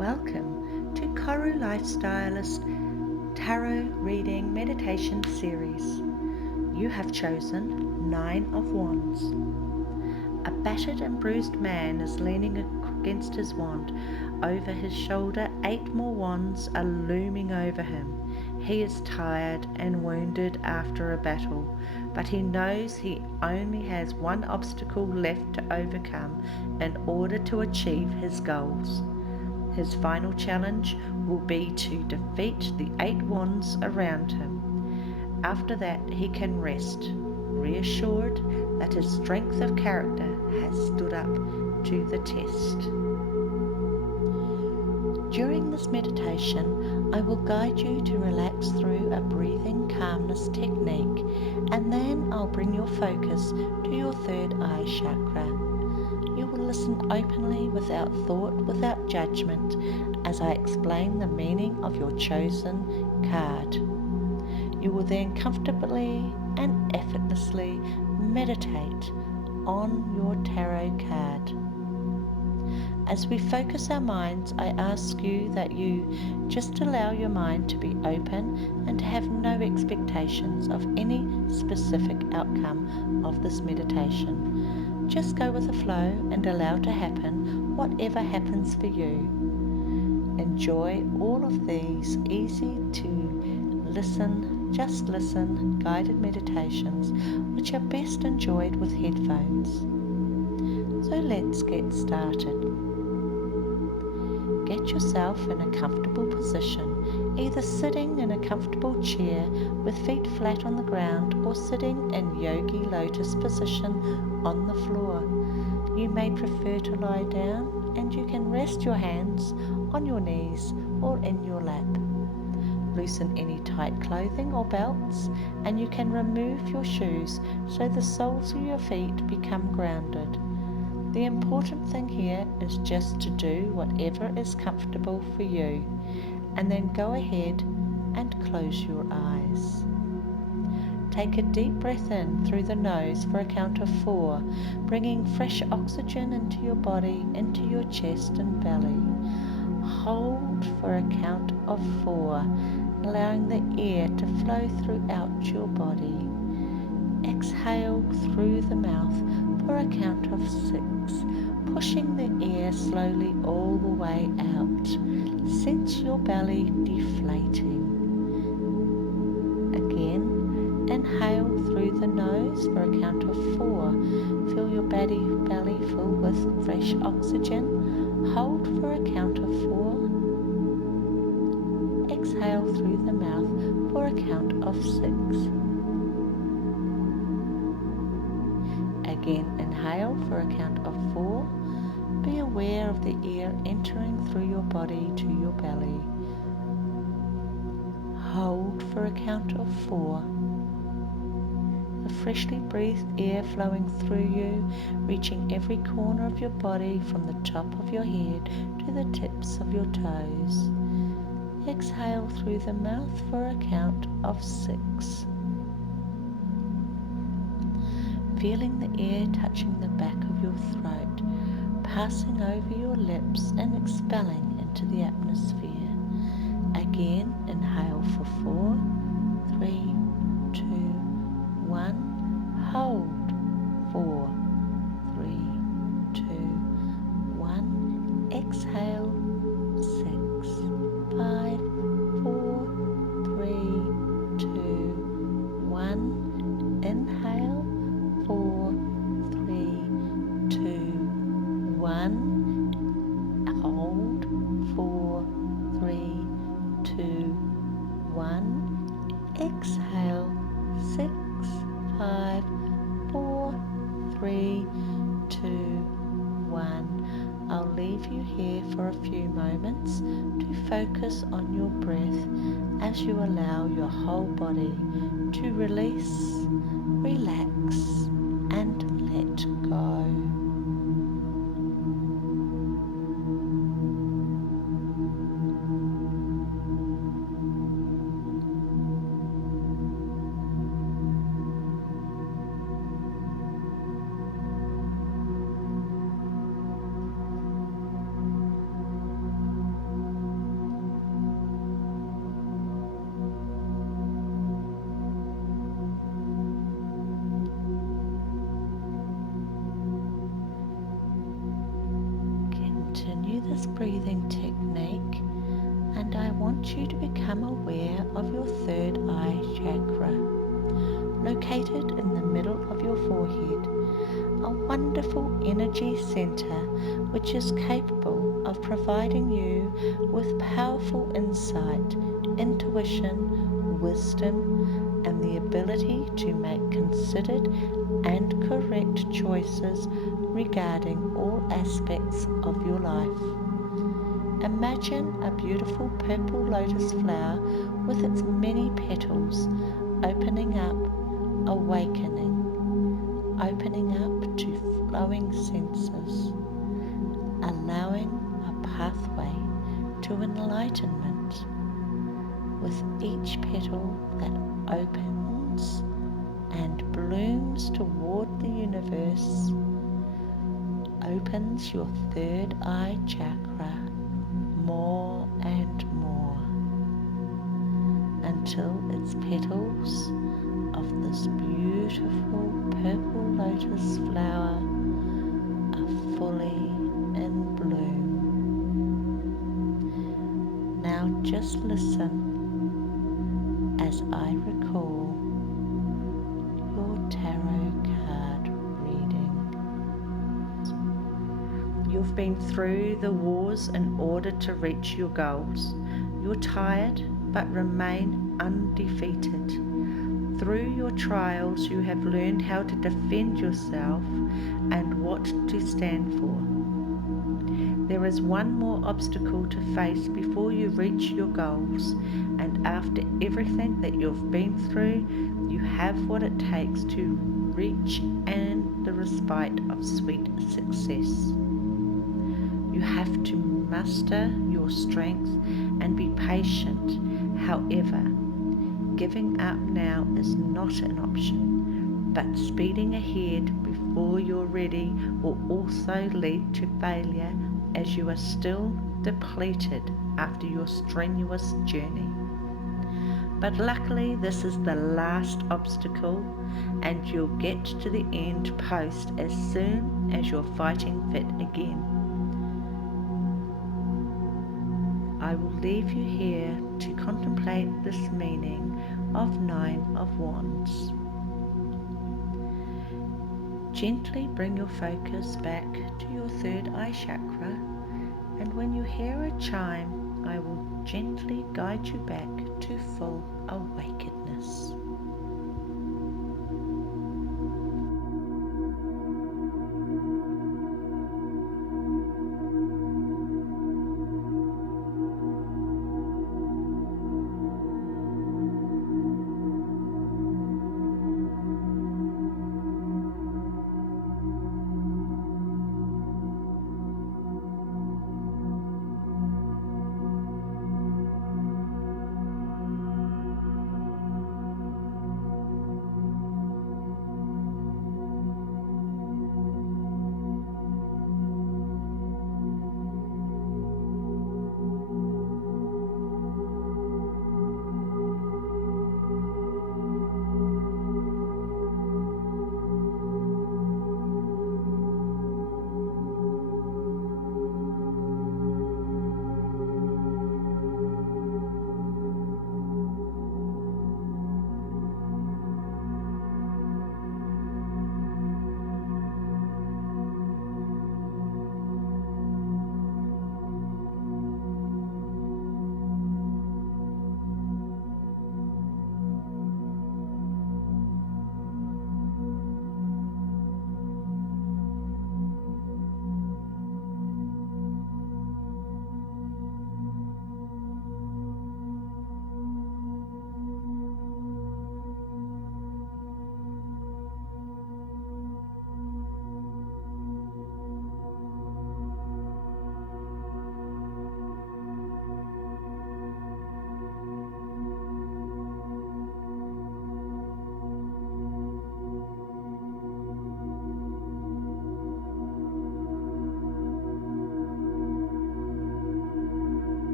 Welcome to KORU Lifestylist Tarot Reading Meditation Series. You have chosen 9 of Wands. A battered and bruised man is leaning against his wand. Over his shoulder, 8 more wands are looming over him. He is tired and wounded after a battle, but he knows he only has one obstacle left to overcome in order to achieve his goals. His final challenge will be to defeat the 8 wands around him. After that, he can rest, reassured that his strength of character has stood up to the test. During this meditation, I will guide you to relax through a breathing calmness technique, and then I'll bring your focus to your third eye chakra. You will listen openly, without thought, without judgement, as I explain the meaning of your chosen card. You will then comfortably and effortlessly meditate on your tarot card. As we focus our minds, I ask you that you just allow your mind to be open and to have no expectations of any specific outcome of this meditation. Just go with the flow and allow to happen whatever happens for you. Enjoy all of these easy to just listen guided meditations, which are best enjoyed with headphones. So let's get started. Get yourself in a comfortable position, either sitting in a comfortable chair with feet flat on the ground or sitting in yogi lotus position on the floor. You may prefer to lie down, and you can rest your hands on your knees or in your lap. Loosen any tight clothing or belts, and you can remove your shoes so the soles of your feet become grounded. The important thing here is just to do whatever is comfortable for you, and then go ahead and close your eyes. Take a deep breath in through the nose for a count of 4, bringing fresh oxygen into your body, into your chest and belly. Hold for a count of 4, allowing the air to flow throughout your body. Exhale through the mouth for a count of 6, pushing the air slowly all the way out. Sense your belly deflating. Again, inhale through the nose for a count of 4. Feel your belly fill with fresh oxygen. Hold for a count of 4. Exhale through the mouth for a count of 6. Again, inhale for a count of 4. Be aware of the air entering through your body to your belly. Hold for a count of 4. The freshly breathed air flowing through you, reaching every corner of your body from the top of your head to the tips of your toes. Exhale through the mouth for a count of 6. Feeling the air touching the back of your throat, passing over your lips and expelling into the atmosphere. Again, inhale for 4, 3, 2, 1. Hold. 4, 3, 2, 1. Exhale. 6, 5, 4, 3, 2, 1. Inhale. 4, 3, 2, 1. Hold. 4, 3, 2, 1. Exhale. 6, 5, 4, 3, 2, 1. I'll leave you here for a few moments to focus on your breath as you allow your whole body to release, relax, and let go. do this breathing technique, and I want you to become aware of your third eye chakra, located in the middle of your forehead, a wonderful energy center which is capable of providing you with powerful insight, intuition, wisdom, and the ability to make considered and correct choices regarding all aspects of your life. Imagine a beautiful purple lotus flower with its many petals opening up, awakening, opening up to flowing senses, allowing a pathway to enlightenment. With each petal that opens and blooms toward the universe, opens your third eye chakra more and more until its petals of this beautiful purple lotus flower are fully in bloom. Now just listen as I recall your tarot card reading. You've been through the wars in order to reach your goals. You're tired but remain undefeated. Through your trials you have learned how to defend yourself and what to stand for. There is one more obstacle to face before you reach your goals, and after everything that you've been through, you have what it takes to reach and the respite of sweet success. You have to muster your strength and be patient. However, giving up now is not an option, but speeding ahead before you're ready will also lead to failure, as you are still depleted after your strenuous journey. But luckily this is the last obstacle, and you'll get to the end post as soon as you're fighting fit again. I will leave you here to contemplate this meaning of Nine of Wands. Gently bring your focus back to your third eye chakra, and when you hear a chime, I will gently guide you back to full awakeness.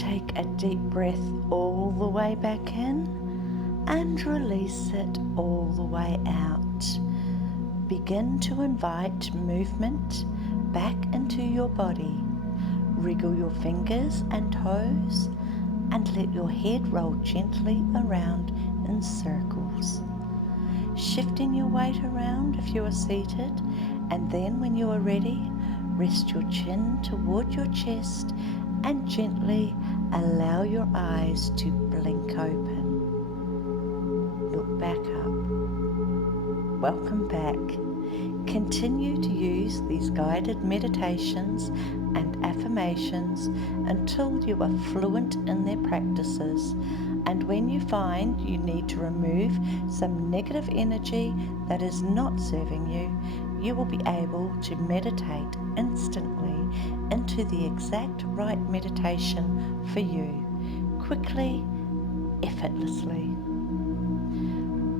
Take a deep breath all the way back in and release it all the way out. Begin to invite movement back into your body. Wriggle your fingers and toes and let your head roll gently around in circles. Shifting your weight around if you are seated, and then when you are ready, rest your chin toward your chest and gently allow your eyes to blink open. Look back up. Welcome back. Continue to use these guided meditations and affirmations until you are fluent in their practices. And when you find you need to remove some negative energy that is not serving you, you will be able to meditate instantly into the exact right meditation for you, quickly, effortlessly.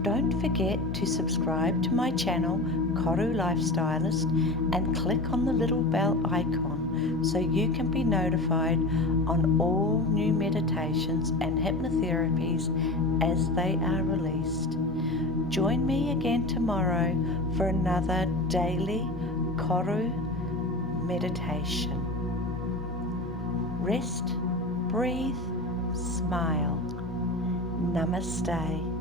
Don't forget to subscribe to my channel, KORU Lifestylist, and click on the little bell icon so you can be notified on all new meditations and hypnotherapies as they are released. Join me again tomorrow for another daily KORU meditation. Rest, breathe, smile. Namaste.